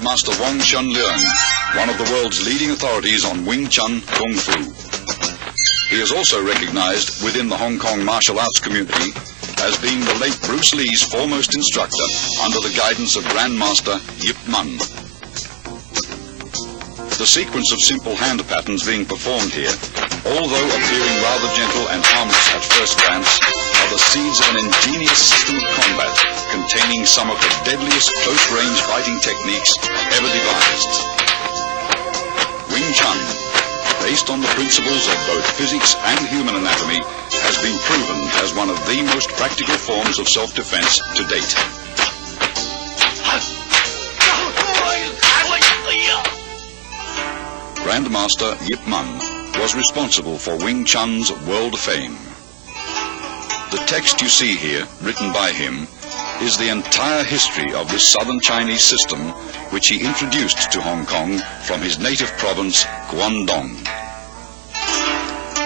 is Master WongSheungLeung, one of the world's leading authorities on Wing Chun Kung Fu. He is also recognized within the Hong Kong martial arts community as being the late Bruce Lee's foremost instructor under the guidance of Grandmaster Yip Man. The sequence of simple hand patterns being performed here, although appearing rather gentle and harmless at first glance, are the seeds of an ingenious system of combat containing some of the deadliest close-range fighting techniques ever devised. Wing Chun, based on the principles of both physics and human anatomy, has been proven as one of the most practical forms of self-defense to date. Grandmaster Yip Man was responsible for Wing Chun's world fame. The text you see here, written by him, is the entire history of this southern Chinese system, which he introduced to Hong Kong from his native province, Guangdong.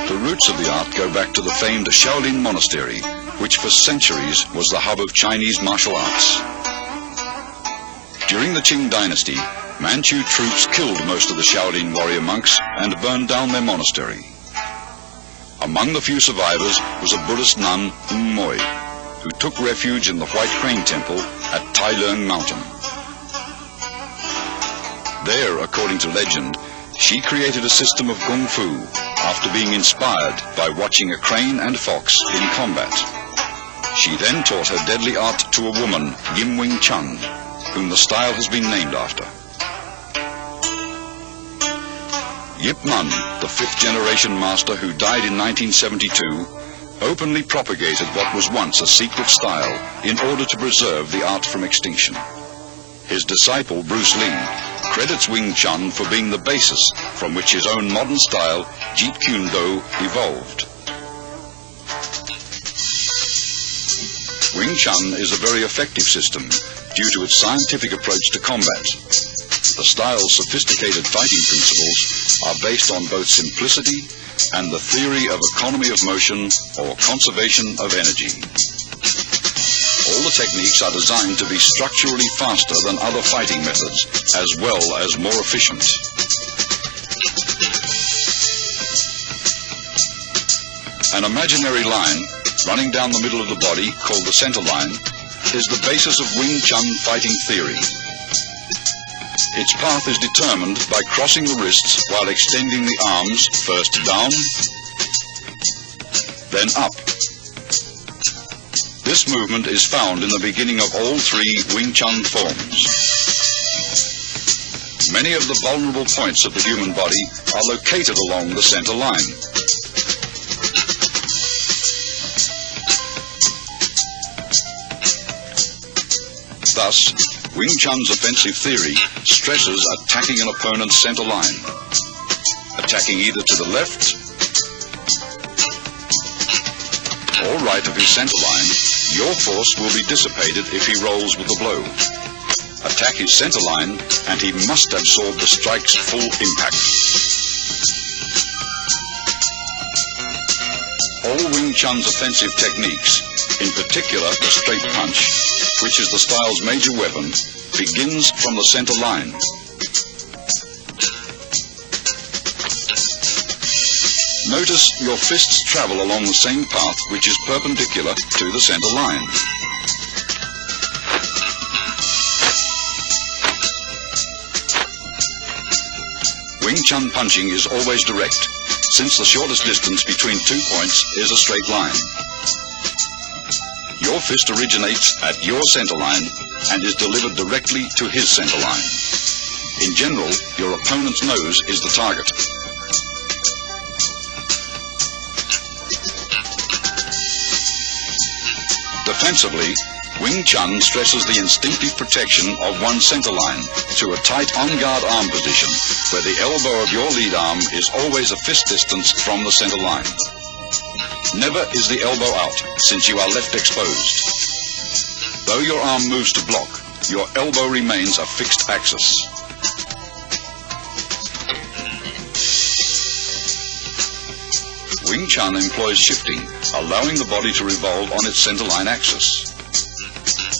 The roots of the art go back to the famed Shaolin Monastery, which for centuries was the hub of Chinese martial arts. During the Qing dynasty, Manchu troops killed most of the Shaolin warrior monks and burned down their monastery. Among the few survivors was a Buddhist nun, Moi, who took refuge in the White Crane Temple at Tai Leung Mountain. There, according to legend, she created a system of kung fu after being inspired by watching a crane and fox in combat. She then taught her deadly art to a woman, Yim Wing Chun, whom the style has been named after. Yip Man, the fifth-generation master who died in 1972, openly propagated what was once a secret style in order to preserve the art from extinction. His disciple, Bruce Lee, credits Wing Chun for being the basis from which his own modern style, Jeet Kune Do, evolved. Wing Chun is a very effective system due to its scientific approach to combat. The style's sophisticated fighting principles are based on both simplicity and the theory of economy of motion or conservation of energy. All the techniques are designed to be structurally faster than other fighting methods, as well as more efficient. An imaginary line running down the middle of the body, called the center line, is the basis of Wing Chun fighting theory. Its path is determined by crossing the wrists while extending the arms first down, then up. This movement is found in the beginning of all three Wing Chun forms. Many of the vulnerable points of the human body are located along the center line. Thus, Wing Chun's offensive theory stresses attacking an opponent's center line. Attacking either to the left or right of his center line, your force will be dissipated if he rolls with the blow. Attack his center line, and he must absorb the strike's full impact. All Wing Chun's offensive techniques, in particular the straight punch, which is the style's major weapon, begins from the center line. Notice your fists travel along the same path which is perpendicular to the center line. Wing Chun punching is always direct, since the shortest distance between 2 points is a straight line. Your fist originates at your center line and is delivered directly to his center line. In general, your opponent's nose is the target. Defensively, Wing Chun stresses the instinctive protection of one's center line to a tight on-guard arm position, where the elbow of your lead arm is always a fist distance from the center line. Never is the elbow out, since you are left exposed. Though your arm moves to block, your elbow remains a fixed axis. Wing Chun employs shifting, allowing the body to revolve on its centerline axis.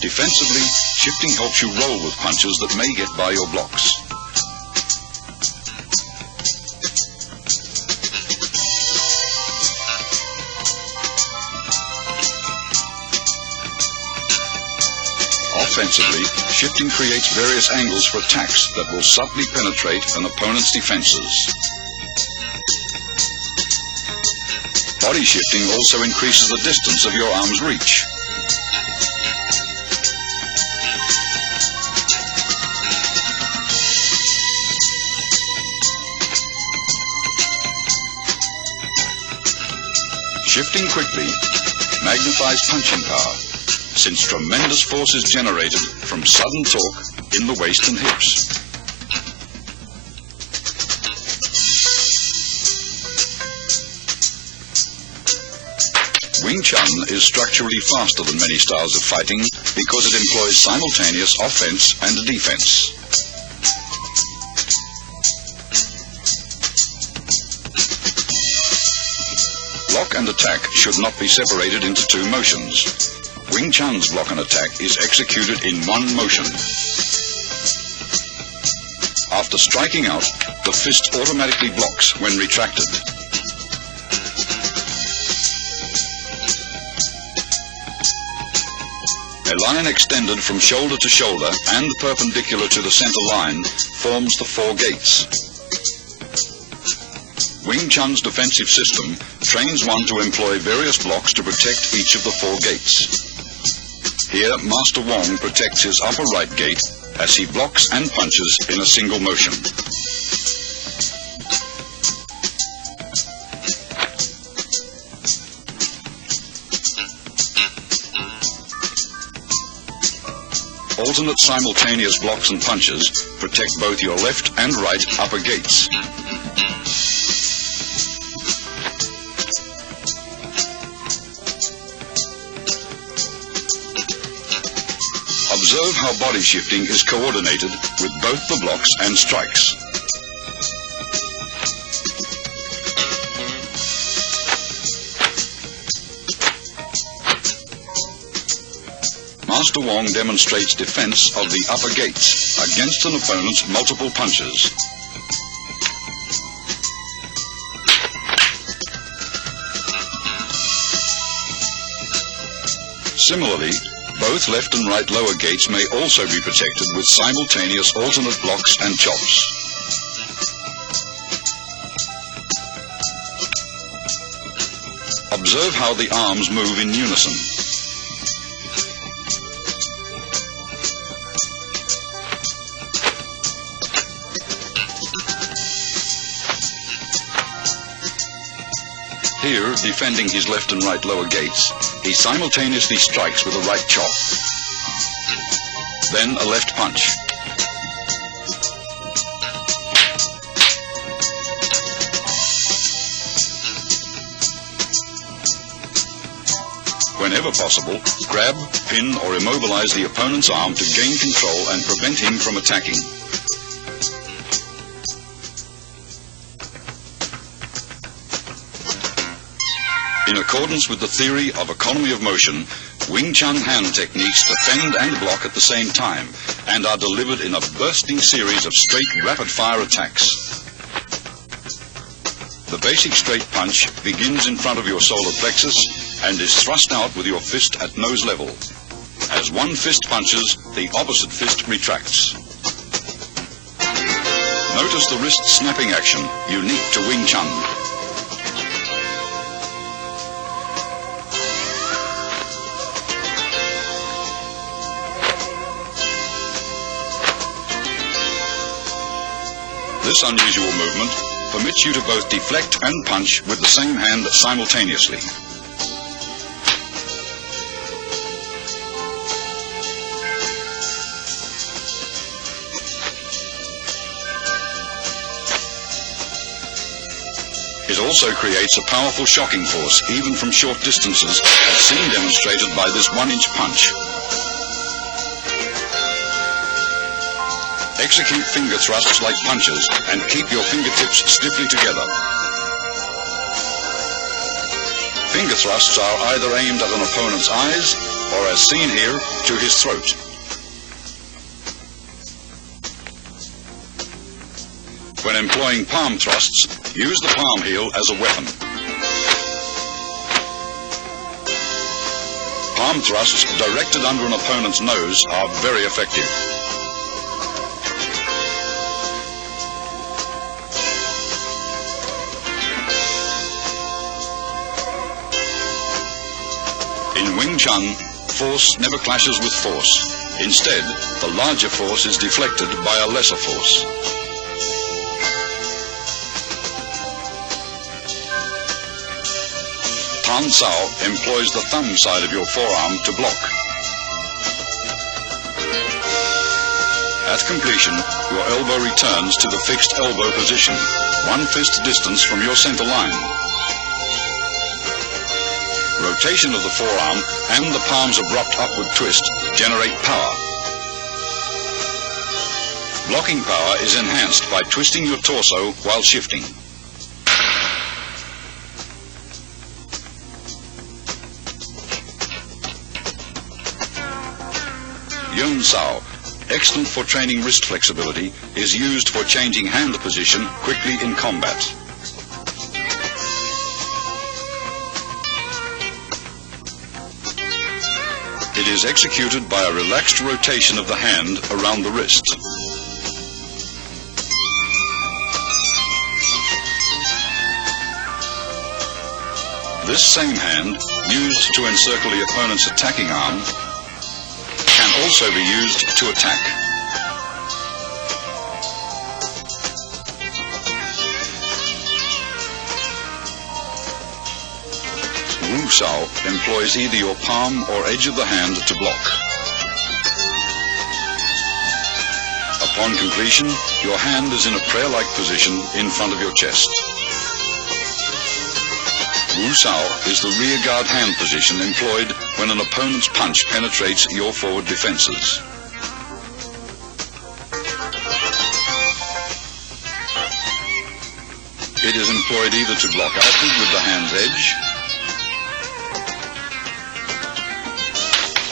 Defensively, Shifting helps you roll with punches that may get by your blocks. Offensively, shifting creates various angles for attacks that will subtly penetrate an opponent's defenses. Body shifting also increases the distance of your arm's reach. Shifting quickly magnifies punching power, since tremendous force is generated from sudden torque in the waist and hips. Wing Chun is structurally faster than many styles of fighting because it employs simultaneous offense and defense. Block and attack should not be separated into two motions. Wing Chun's block and attack is executed in one motion. After striking out, the fist automatically blocks when retracted. A line extended from shoulder to shoulder and perpendicular to the center line forms the four gates. Wing Chun's defensive system trains one to employ various blocks to protect each of the four gates. Here, Master Wong protects his upper right gate as he blocks and punches in a single motion. Alternate simultaneous blocks and punches protect both your left and right upper gates. Observe how body shifting is coordinated with both the blocks and strikes. Master Wong demonstrates defense of the upper gates against an opponent's multiple punches. Similarly, both left and right lower gates may also be protected with simultaneous alternate blocks and chops. Observe how the arms move in unison. Here, defending his left and right lower gates, he simultaneously strikes with a right chop, then a left punch. Whenever possible, grab, pin or immobilize the opponent's arm to gain control and prevent him from attacking. In accordance with the theory of economy of motion, Wing Chun hand techniques defend and block at the same time and are delivered in a bursting series of straight rapid-fire attacks. The basic straight punch begins in front of your solar plexus and is thrust out with your fist at nose level. As one fist punches, the opposite fist retracts. Notice the wrist snapping action, unique to Wing Chun. This unusual movement permits you to both deflect and punch with the same hand simultaneously. It also creates a powerful shocking force, even from short distances, as seen demonstrated by this 1-inch punch. Execute finger thrusts like punches and keep your fingertips stiffly together. Finger thrusts are either aimed at an opponent's eyes or, as seen here, to his throat. When employing palm thrusts, use the palm heel as a weapon. Palm thrusts directed under an opponent's nose are very effective. In Wing Chun, force never clashes with force. Instead, the larger force is deflected by a lesser force. Tan Sao employs the thumb side of your forearm to block. At completion, your elbow returns to the fixed elbow position, 1 fist distance from your center line. Rotation of the forearm and the palm's abrupt upward twist generate power. Blocking power is enhanced by twisting your torso while shifting. Yun Sao, excellent for training wrist flexibility, is used for changing hand position quickly in combat. It is executed by a relaxed rotation of the hand around the wrist. This same hand, used to encircle the opponent's attacking arm, can also be used to attack. Wu Sao employs either your palm or edge of the hand to block. Upon completion, your hand is in a prayer-like position in front of your chest. Wu Sao is the rear guard hand position employed when an opponent's punch penetrates your forward defenses. It is employed either to block outward with the hand's edge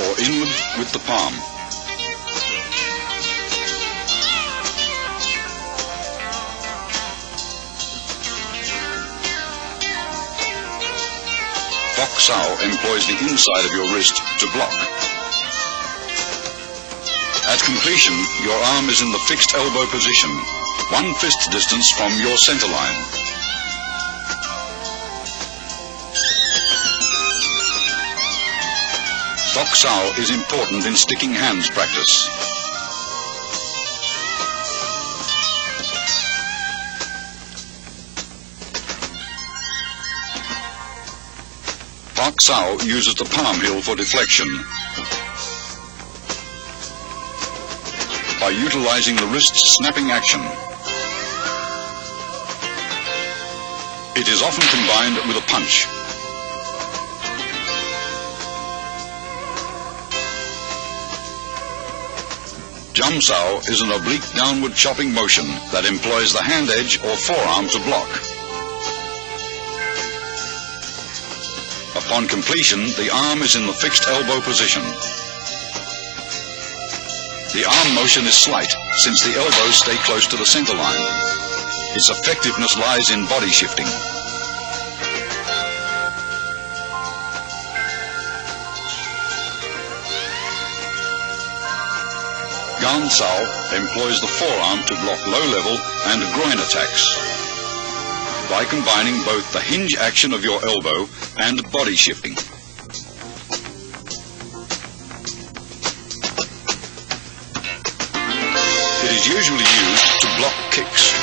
or inward with the palm. Bok Sao employs the inside of your wrist to block. At completion, your arm is in the fixed elbow position, 1 fist distance from your center line. Bok Sao is important in sticking hands practice. Bok Sao uses the palm heel for deflection. By utilizing the wrist's snapping action, it is often combined with a punch. Jum Sao is an oblique downward chopping motion that employs the hand edge or forearm to block. Upon completion, the arm is in the fixed elbow position. The arm motion is slight, since the elbows stay close to the center line. Its effectiveness lies in body shifting. Gan Sao employs the forearm to block low-level and groin attacks by combining both the hinge action of your elbow and body shifting. It is usually used to block kicks.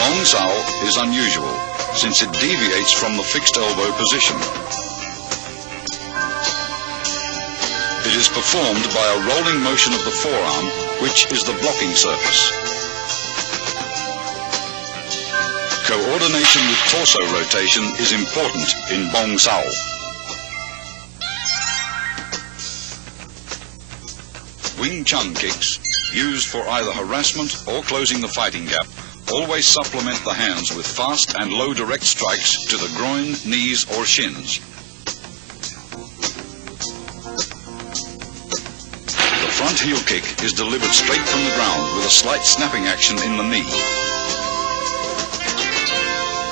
Wong Sao is unusual, since it deviates from the fixed elbow position. It is performed by a rolling motion of the forearm, which is the blocking surface. Coordination with torso rotation is important in Bong Sao. Wing Chun kicks, used for either harassment or closing the fighting gap, always supplement the hands with fast and low direct strikes to the groin, knees or shins. The front heel kick is delivered straight from the ground with a slight snapping action in the knee.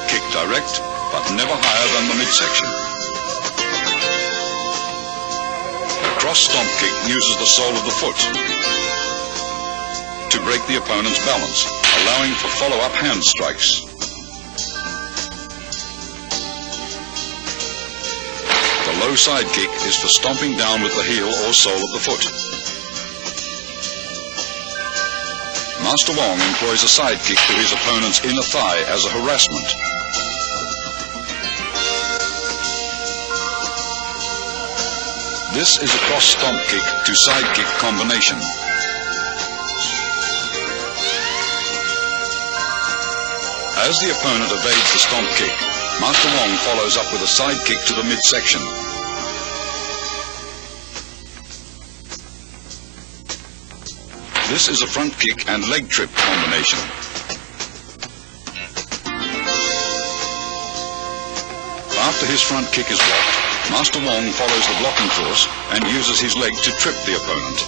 Kick direct, but never higher than the midsection. A cross stomp kick uses the sole of the foot to break the opponent's balance, allowing for follow-up hand strikes. The low side kick is for stomping down with the heel or sole of the foot. Master Wong employs a side kick to his opponent's inner thigh as a harassment. This is a cross stomp kick to side kick combination. As the opponent evades the stomp kick, Master Wong follows up with a side kick to the midsection. This is a front kick and leg trip combination. After his front kick is blocked, Master Wong follows the blocking force and uses his leg to trip the opponent.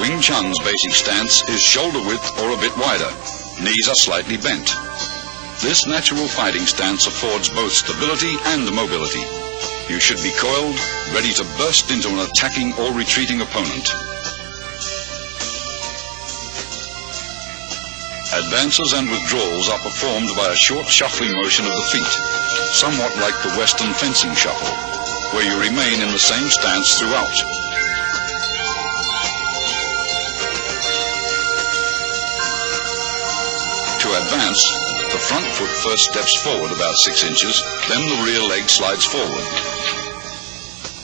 Wing Chun's basic stance is shoulder width or a bit wider. Knees are slightly bent. This natural fighting stance affords both stability and mobility. You should be coiled, ready to burst into an attacking or retreating opponent. Advances and withdrawals are performed by a short shuffling motion of the feet, somewhat like the Western fencing shuffle, where you remain in the same stance throughout. To advance, the front foot first steps forward about 6 inches, then the rear leg slides forward.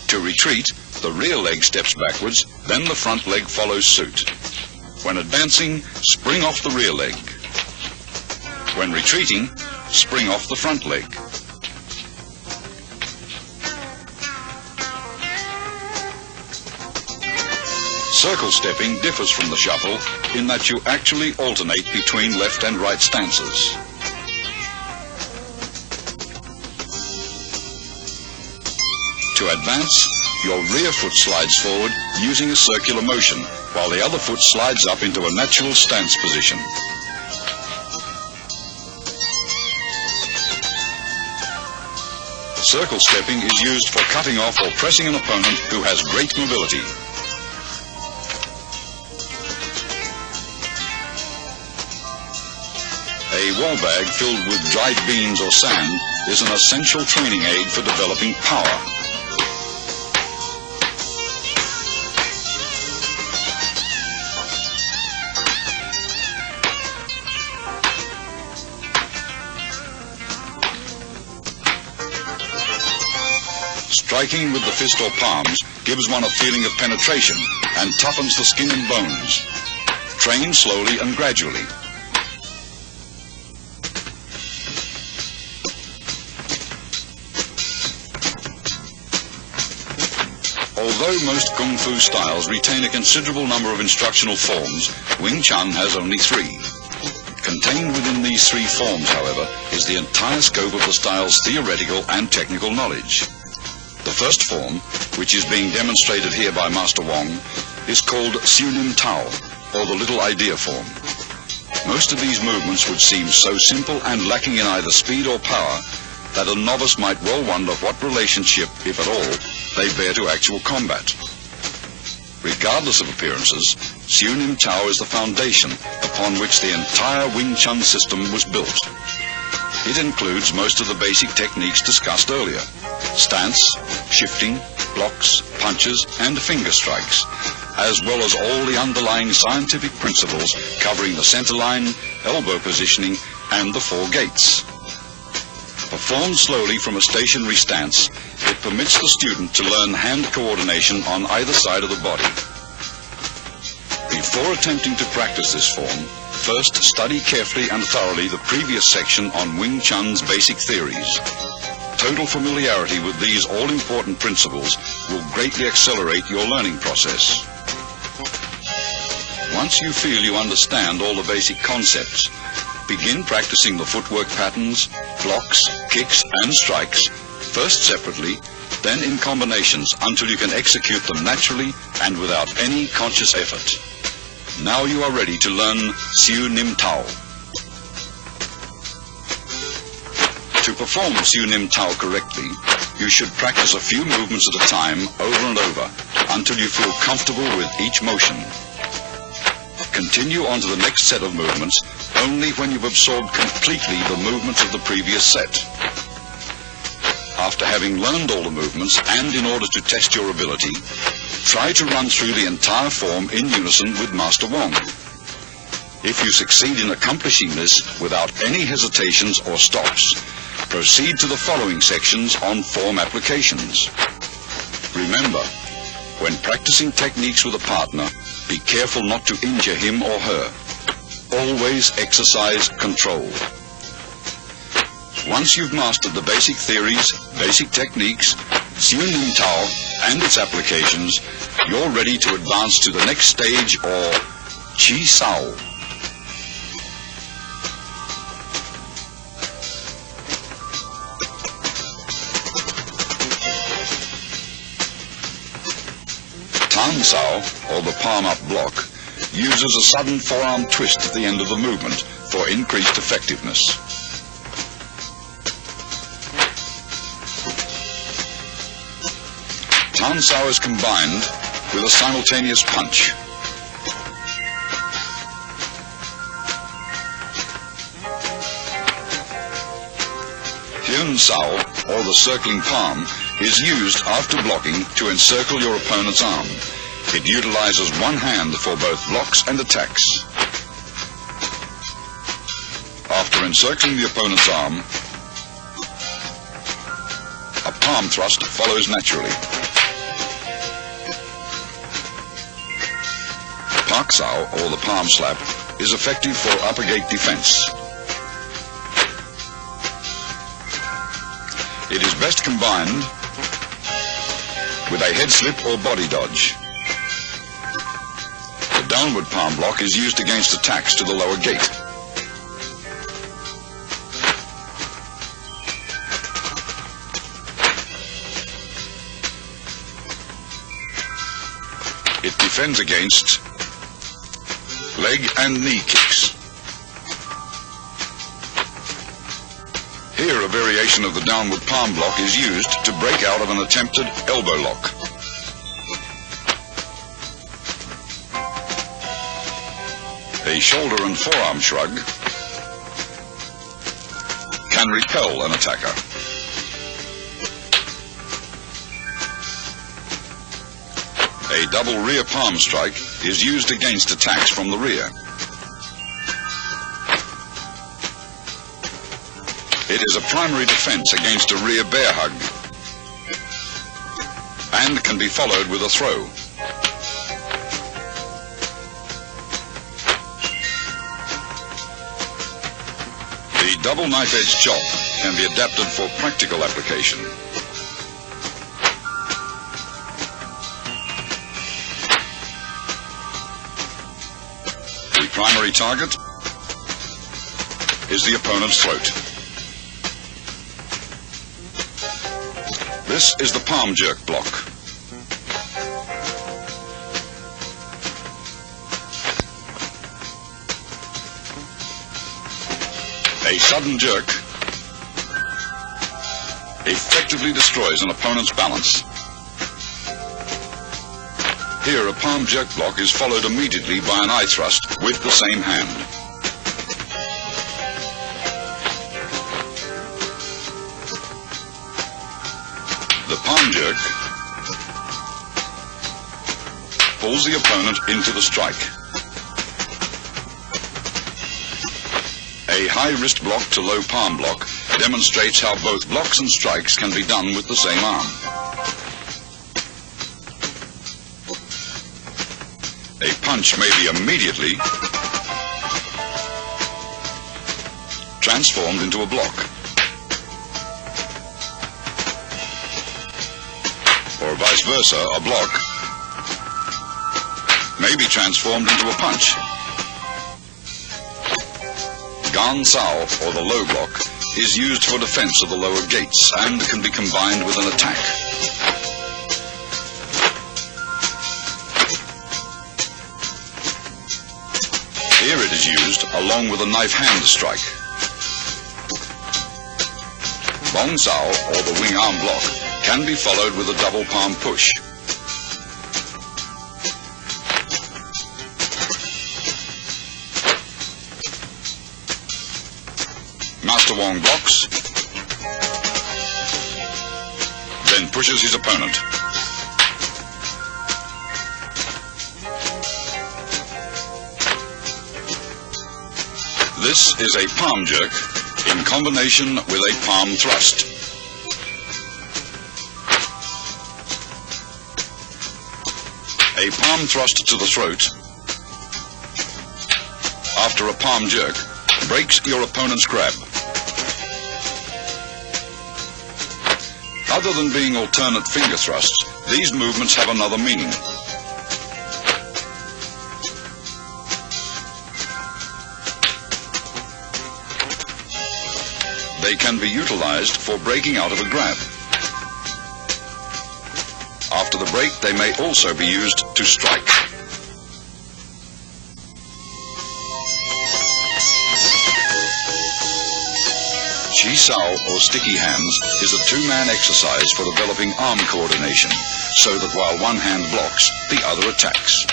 To retreat, the rear leg steps backwards, then the front leg follows suit. When advancing, spring off the rear leg. When retreating, spring off the front leg. Circle stepping differs from the shuffle in that you actually alternate between left and right stances. To advance, your rear foot slides forward using a circular motion, while the other foot slides up into a natural stance position. Circle stepping is used for cutting off or pressing an opponent who has great mobility. A wall bag filled with dried beans or sand is an essential training aid for developing power. Striking with the fist or palms gives one a feeling of penetration and toughens the skin and bones. Train slowly and gradually. Although most Kung Fu styles retain a considerable number of instructional forms, Wing Chun has only 3. Contained within these 3 forms, however, is the entire scope of the style's theoretical and technical knowledge. The first form, which is being demonstrated here by Master Wong, is called Siu-Nim Tao, or the Little Idea form. Most of these movements would seem so simple and lacking in either speed or power that a novice might well wonder what relationship, if at all, they bear to actual combat. Regardless of appearances, Siu-Nim Tao is the foundation upon which the entire Wing Chun system was built. It includes most of the basic techniques discussed earlier: stance, shifting, blocks, punches, and finger strikes, as well as all the underlying scientific principles covering the center line, elbow positioning, and the 4 gates. Performed slowly from a stationary stance, it permits the student to learn hand coordination on either side of the body. Before attempting to practice this form, first study carefully and thoroughly the previous section on Wing Chun's basic theories. total familiarity with these all-important principles will greatly accelerate your learning process. Once you feel you understand all the basic concepts, begin practicing the footwork patterns, blocks, kicks and strikes, first separately, then in combinations until you can execute them naturally and without any conscious effort. Now you are ready to learn Siu Nim Tao. To perform Siu Nim Tao correctly, you should practice a few movements at a time over and over until you feel comfortable with each motion. Continue on to the next set of movements only when you've absorbed completely the movements of the previous set. After having learned all the movements and in order to test your ability, try to run through the entire form in unison with Master Wong. If you succeed in accomplishing this without any hesitations or stops, proceed to the following sections on form applications. Remember, when practicing techniques with a partner, be careful not to injure him or her. Always exercise control. Once you've mastered the basic theories, basic techniques, Siu Nim Tao and its applications, you're ready to advance to the next stage, or Chi Sao. Tan Sao, or the palm-up block, uses a sudden forearm twist at the end of the movement for increased effectiveness. Tan Sao is combined with a simultaneous punch. Hyun Sao, or the circling palm, is used after blocking to encircle your opponent's arm. It utilizes one hand for both blocks and attacks. After encircling the opponent's arm, a palm thrust follows naturally. Pak Sao, or the palm slap, is effective for upper gate defense. It is best combined with a head slip or body dodge. The downward palm block is used against attacks to the lower gate. It defends against leg and knee kicks. Here, a variation of the downward palm block is used to break out of an attempted elbow lock. A shoulder and forearm shrug can repel an attacker. A double rear palm strike is used against attacks from the rear. It is a primary defense against a rear bear hug and can be followed with a throw. The double knife-edge chop can be adapted for practical application. The primary target is the opponent's throat. This is the palm jerk block. A sudden jerk effectively destroys an opponent's balance. Here, a palm jerk block is followed immediately by an eye thrust with the same hand. The palm jerk pulls the opponent into the strike. A high wrist block to low palm block demonstrates how both blocks and strikes can be done with the same arm. A punch may be immediately transformed into a block. vice versa, a block, may be transformed into a punch. Gan Sao, or the low block, is used for defense of the lower gates and can be combined with an attack. Here it is used along with a knife hand strike. Bong Sao, or the wing arm block, can be followed with a double palm push. Master Wong blocks, then pushes his opponent. This is a palm jerk in combination with a palm thrust. A palm thrust to the throat after a palm jerk breaks your opponent's grab. Other than being alternate finger thrusts, these movements have another meaning. They can be utilized for breaking out of a grab. After the break, they may also be used to strike. Chi Sao, or sticky hands, is a two-man exercise for developing arm coordination, so that while one hand blocks, the other attacks.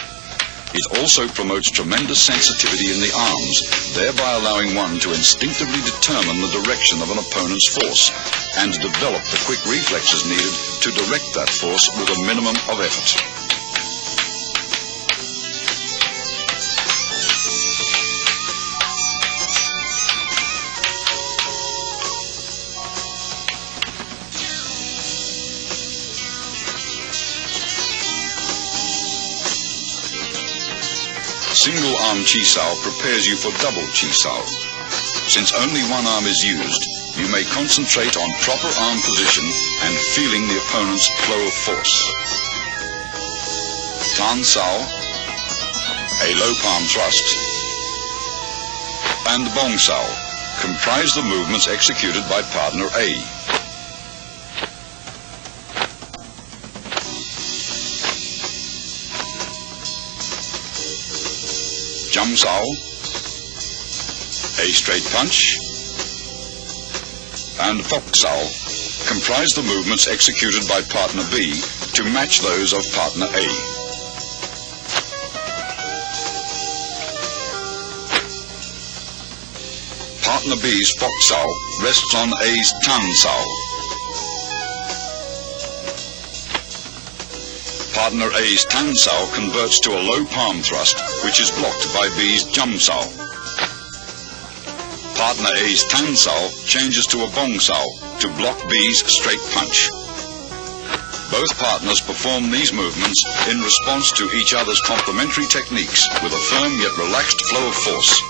It also promotes tremendous sensitivity in the arms, thereby allowing one to instinctively determine the direction of an opponent's force and develop the quick reflexes needed to direct that force with a minimum of effort. Single arm Chi Sao prepares you for double Chi Sao. Since only one arm is used, you may concentrate on proper arm position and feeling the opponent's flow of force. Tan Sao, a low palm thrust, and Bong Sao comprise the movements executed by partner A. Jum Sao, a straight punch, and Fok Sao comprise the movements executed by partner B to match those of partner A. Partner B's Fok Sao rests on A's Tan Sao. Partner A's Tan Sao converts to a low palm thrust, which is blocked by B's Jum Sao. Partner A's Tan Sao changes to a Bong Sao to block B's straight punch. Both partners perform these movements in response to each other's complementary techniques with a firm yet relaxed flow of force.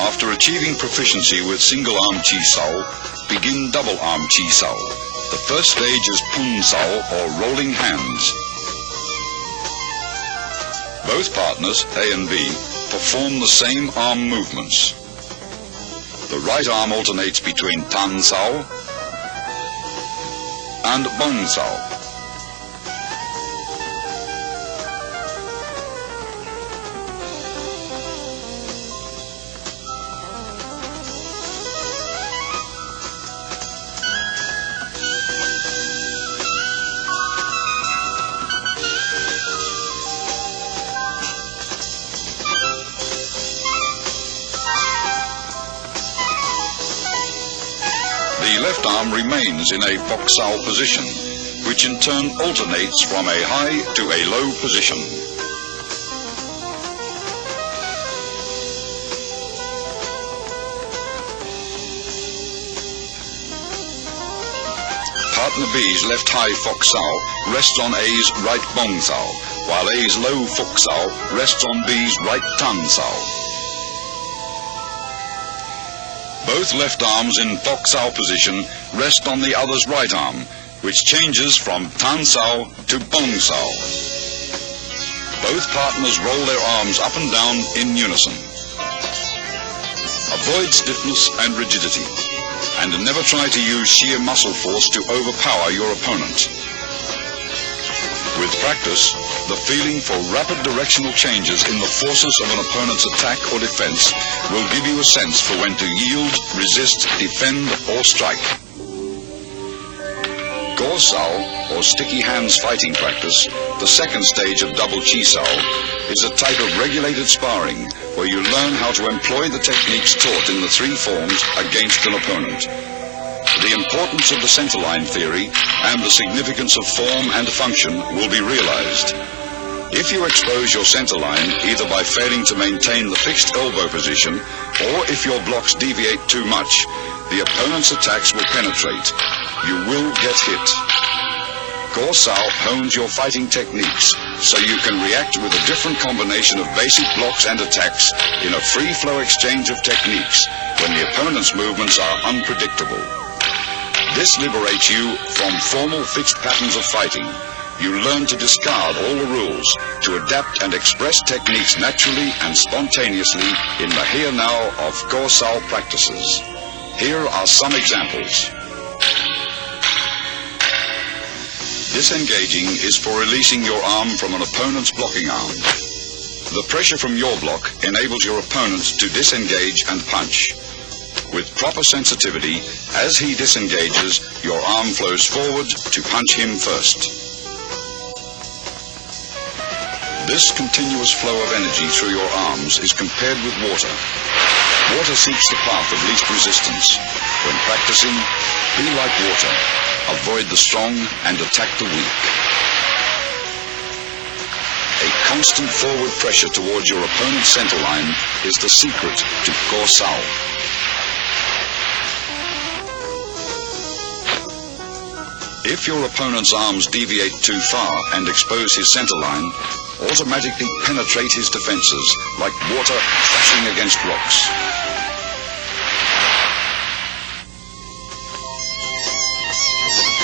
After achieving proficiency with single arm Chi Sao, begin double arm Chi Sao. The first stage is Pun Sao, or rolling hands. Both partners, A and B, perform the same arm movements. The right arm alternates between Tan Sao and Bong Sao. The left arm remains in a Fok Sao position, which in turn alternates from a high to a low position. Partner B's left high Fok Sao rests on A's right Bong Sao, while A's low Fok Sao rests on B's right Tan Sao. Both left arms in Bok Sao position rest on the other's right arm, which changes from Tan Sao to Bong Sao. Both partners roll their arms up and down in unison. Avoid stiffness and rigidity, and never try to use sheer muscle force to overpower your opponent. With practice, the feeling for rapid directional changes in the forces of an opponent's attack or defense will give you a sense for when to yield, resist, defend, or strike. Go Sao, or sticky hands fighting practice, the second stage of double Chi Sao, is a type of regulated sparring where you learn how to employ the techniques taught in the three forms against an opponent. The importance of the centerline theory and the significance of form and function will be realized. If you expose your centerline either by failing to maintain the fixed elbow position or if your blocks deviate too much, the opponent's attacks will penetrate. You will get hit. Go Sao hones your fighting techniques so you can react with a different combination of basic blocks and attacks in a free-flow exchange of techniques when the opponent's movements are unpredictable. This liberates you from formal fixed patterns of fighting. You learn to discard all the rules, to adapt and express techniques naturally and spontaneously in the here-now of Go Sao practices. Here are some examples. Disengaging is for releasing your arm from an opponent's blocking arm. The pressure from your block enables your opponent to disengage and punch. With proper sensitivity, as he disengages, your arm flows forward to punch him first. This continuous flow of energy through your arms is compared with water. Water seeks the path of least resistance. When practicing, be like water. Avoid the strong and attack the weak. A constant forward pressure towards your opponent's centerline is the secret to Go Sao. If your opponent's arms deviate too far and expose his centerline, automatically penetrate his defenses like water crashing against rocks.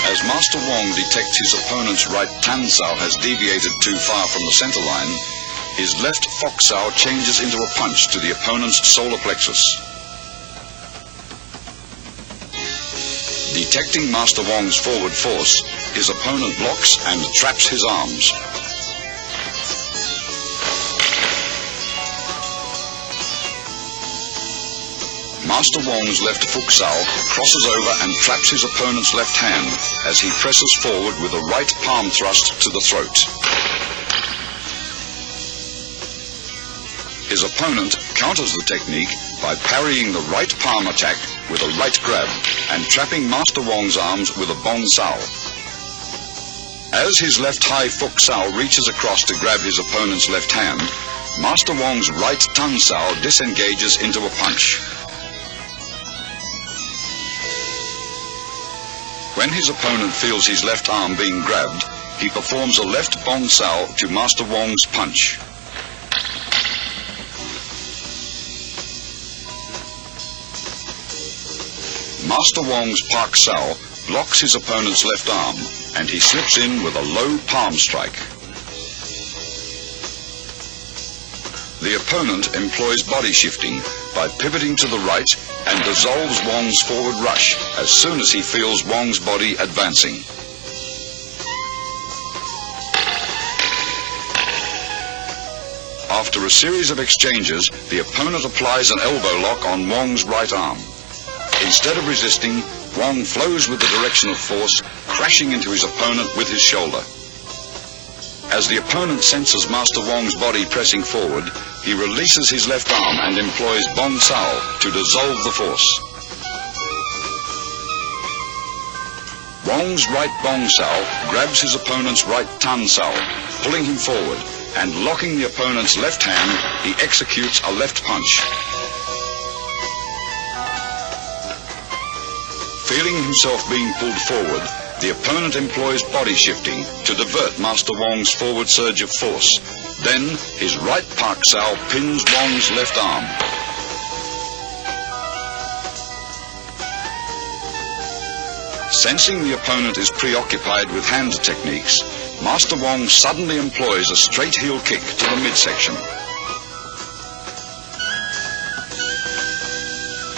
As Master Wong detects his opponent's right Tan Sao has deviated too far from the centerline, his left Fok Sao changes into a punch to the opponent's solar plexus. Detecting Master Wong's forward force, his opponent blocks and traps his arms. Master Wong's left Fok Sao crosses over and traps his opponent's left hand as he presses forward with a right palm thrust to the throat. His opponent counters the technique by parrying the right palm attack with a right grab and trapping Master Wong's arms with a Bong Sao. As his left high Fok Sao reaches across to grab his opponent's left hand, Master Wong's right Tan Sao disengages into a punch. When his opponent feels his left arm being grabbed, he performs a left Bong Sao to Master Wong's punch. Master Wong's Pak Sao blocks his opponent's left arm, and he slips in with a low palm strike. The opponent employs body shifting by pivoting to the right and dissolves Wong's forward rush as soon as he feels Wong's body advancing. After a series of exchanges, the opponent applies an elbow lock on Wong's right arm. Instead of resisting, Wong flows with the direction of force, crashing into his opponent with his shoulder. As the opponent senses Master Wong's body pressing forward, he releases his left arm and employs Bong Sao to dissolve the force. Wong's right Bong Sao grabs his opponent's right Tan Sao, pulling him forward, and locking the opponent's left hand, he executes a left punch. Feeling himself being pulled forward, the opponent employs body shifting to divert Master Wong's forward surge of force. Then, his right Pak Sao pins Wong's left arm. Sensing the opponent is preoccupied with hand techniques, Master Wong suddenly employs a straight heel kick to the midsection.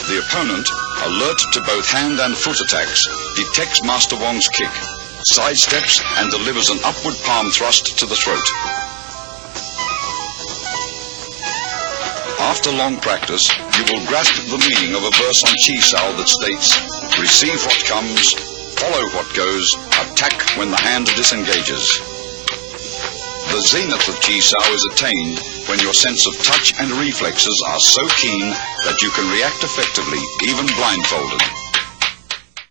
The opponent, alert to both hand and foot attacks, detects Master Wong's kick, sidesteps and delivers an upward palm thrust to the throat. After long practice, you will grasp the meaning of a verse on Chi Sao that states, "Receive what comes, follow what goes, attack when the hand disengages." The zenith of Chi Sao is attained when your sense of touch and reflexes are so keen that you can react effectively, even blindfolded.